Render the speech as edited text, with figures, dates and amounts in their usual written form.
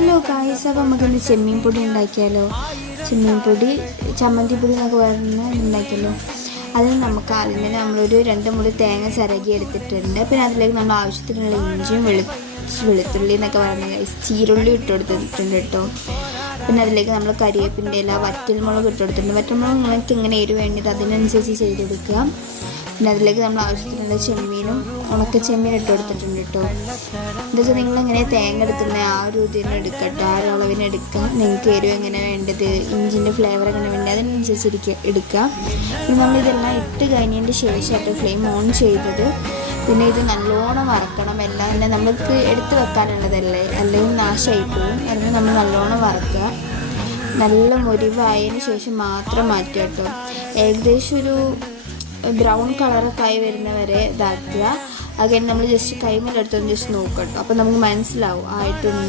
Hello guys, അപ്പോൾ നമുക്കിന്ന് ചെമ്മീൻ പൊടി ഉണ്ടാക്കിയാലോ. ചെമ്മീൻ പൊടി ചമ്മന്തി പൊടി എന്നൊക്കെ പറഞ്ഞ് ഉണ്ടാക്കിയല്ലോ. അതിന് നമുക്ക് ആദ്യം തന്നെ നമ്മളൊരു 2 മുറി തേങ്ങ ചിരകി എടുത്തിട്ടുണ്ട്. പിന്നെ അതിലേക്ക് നമ്മൾ ആവശ്യത്തിനുള്ള ഇഞ്ചിയും വെളുത്തുള്ളി എന്നൊക്കെ പറഞ്ഞ ചീരുള്ളി ഇട്ട് കൊടുത്തിട്ടുണ്ട് കേട്ടോ. പിന്നെ അതിലേക്ക് നമ്മൾ കരിവേപ്പിൻ്റെ ഇല, വറ്റൽമുളക് ഇട്ട് കൊടുത്തിട്ടുണ്ട്. വറ്റൽമുളക് നിങ്ങൾക്ക് എങ്ങനെ എരിവ് വേണ്ടിയിട്ട് അതിനനുസരിച്ച് ചെയ്ത് കൊടുക്കുക. പിന്നെ അതിലേക്ക് നമ്മൾ ആവശ്യത്തിനുള്ള ചെമ്മീനും ഉണക്ക ചെമ്മീൻ ഇട്ട് കൊടുത്തിട്ടുണ്ട് കേട്ടോ. എന്താ വെച്ചാൽ നിങ്ങളെങ്ങനെ തേങ്ങ എടുക്കുന്ന ആ ഒരു ഇതിന് എടുക്കട്ടോ, ആ ഒരു അളവിന് എടുക്കുക. നിങ്ങൾക്ക് എരിവ് എങ്ങനെ വേണ്ടത്, ഇഞ്ചിൻ്റെ ഫ്ലേവർ എങ്ങനെ വേണ്ടത് അതിനനുസരിച്ച് എടുക്കുക. പിന്നെ നമ്മളിതെല്ലാം ഇട്ട് കഴിഞ്ഞതിൻ്റെ ശേഷമായിട്ട് ഫ്ലെയിം ഓൺ ചെയ്തത്. പിന്നെ ഇത് നല്ലോണം വറക്കണം. എല്ലാം തന്നെ നമ്മൾക്ക് എടുത്ത് വെക്കാനുള്ളതല്ലേ, അല്ലെങ്കിൽ നാശമായി പോകും. അതിന് നമ്മൾ നല്ലോണം വറക്കുക. നല്ല മുരിവായതിന് ശേഷം മാത്രം മാറ്റുക കേട്ടോ. ഏകദേശം ഒരു ബ്രൗൺ കളറൊക്കെ ആയി വരുന്നവരെ ഇതാക്കുക. അങ്ങനെ നമ്മൾ ജസ്റ്റ് കൈമേലെടുത്തൊന്ന് ജസ്റ്റ് നോക്കാം കേട്ടോ. അപ്പോൾ നമുക്ക് മനസ്സിലാവും ആയിട്ടുണ്ട്.